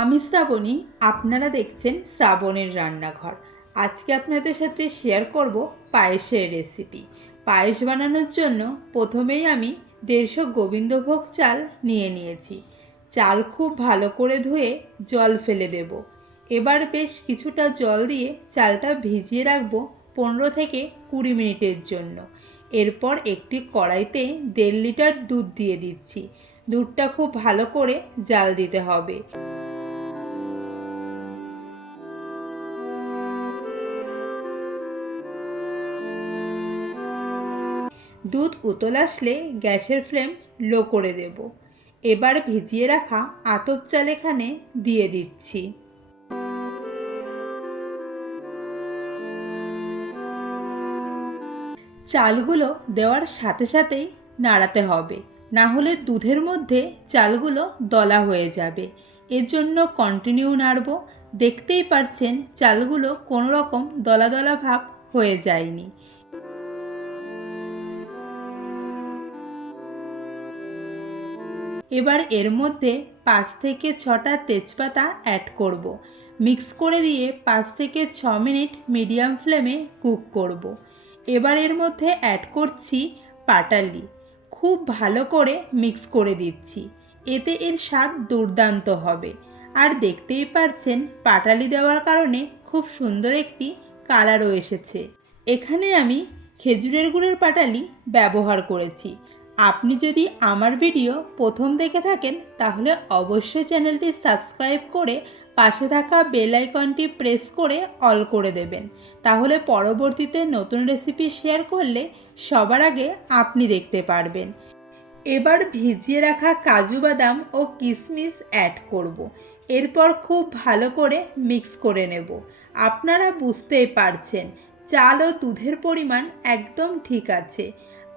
আমি শ্রাবণী, আপনারা দেখছেন শ্রাবণের রান্নাঘর। আজকে আপনাদের সাথে শেয়ার করব পায়েসের রেসিপি পায়েস বানানোর জন্য প্রথমেই আমি দেড়শো গোবিন্দভোগ চাল নিয়ে নিয়েছি। চাল খুব ভালো করে ধুয়ে জল ফেলে দেব। এবার বেশ কিছুটা জল দিয়ে চালটা ভিজিয়ে রাখব পনেরো থেকে কুড়ি মিনিটের জন্য। এরপর একটি কড়াইতে দেড় লিটার দুধ দিয়ে দিচ্ছি। দুধটা খুব ভালো করে জাল দিতে হবে। দুধ উতল আসলে গ্যাসের ফ্লেম লো করে দেব। এবার ভিজিয়ে রাখা আতপ চাল এখানে দিয়ে দিচ্ছি। চালগুলো দেওয়ার সাথে সাথেই নাড়াতে হবে। না হলে দুধের মধ্যে চালগুলো দলা হয়ে যাবে। এর জন্য কন্টিনিউ নাড়ব। দেখতেই পারছেন চালগুলো কোনো রকম দলা দলা ভাব হয়ে যায়নি। এবার এর মধ্যে পাঁচ থেকে ছটা তেজপাতা অ্যাড করব। মিক্স করে দিয়ে পাঁচ থেকে ছ মিনিট মিডিয়াম ফ্লেমে কুক করব। এবার এর মধ্যে অ্যাড করছি পাটালি। খুব ভালো করে মিক্স করে দিচ্ছি। এতে এর স্বাদ দুর্দান্ত হবে। আর দেখতেই পারছেন, পাটালি দেওয়ার কারণে খুব সুন্দর একটি কালারও এসেছে। এখানে আমি খেজুরের গুড়ের পাটালি ব্যবহার করেছি। আপনি যদি আমার ভিডিও প্রথম দেখে থাকেন, তাহলে অবশ্যই চ্যানেলটি সাবস্ক্রাইব করে পাশে থাকা বেল আইকনটি প্রেস করে অল করে দেবেন। তাহলে পরবর্তীতে নতুন রেসিপি শেয়ার করলে সবার আগে আপনি দেখতে পারবেন। এবার ভিজিয়ে রাখা কাজু বাদাম ও কিশমিশ অ্যাড করব। এরপর খুব ভালো করে মিক্স করে নেব। আপনারা বুঝতেই পারছেন, চাল ও দুধের পরিমাণ একদম ঠিক আছে।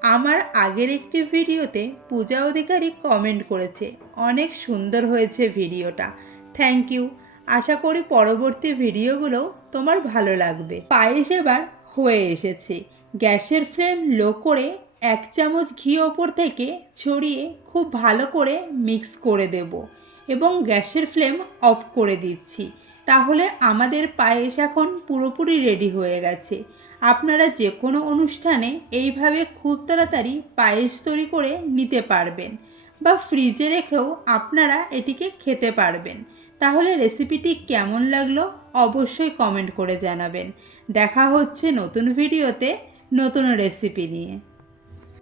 আমার আগের একটি ভিডিওতে পূজা অধিকারী কমেন্ট করেছে। অনেক সুন্দর হয়েছে ভিডিওটা। থ্যাংক ইউ আশা করি পরবর্তী ভিডিওগুলো তোমার ভালো লাগবে। পায়েস এবার হয়ে এসেছে। গ্যাসের ফ্লেম লো করে এক চামচ ঘি ওপর থেকে ছড়িয়ে খুব ভালো করে মিক্স করে দেব। এবং গ্যাসের ফ্লেম অফ করে দিচ্ছি। তাহলে আমাদের পায়েস এখন পুরোপুরি রেডি হয়ে গেছে। আপনারা যে কোনো অনুষ্ঠানে এইভাবে খুব তাড়াতাড়ি পায়েস তৈরি করে নিতে পারবেন বা ফ্রিজে রেখেও আপনারা এটিকে খেতে পারবেন। তাহলে রেসিপিটি কেমন লাগল অবশ্যই কমেন্ট করে জানাবেন। দেখা হচ্ছে নতুন ভিডিওতে নতুন রেসিপি নিয়ে।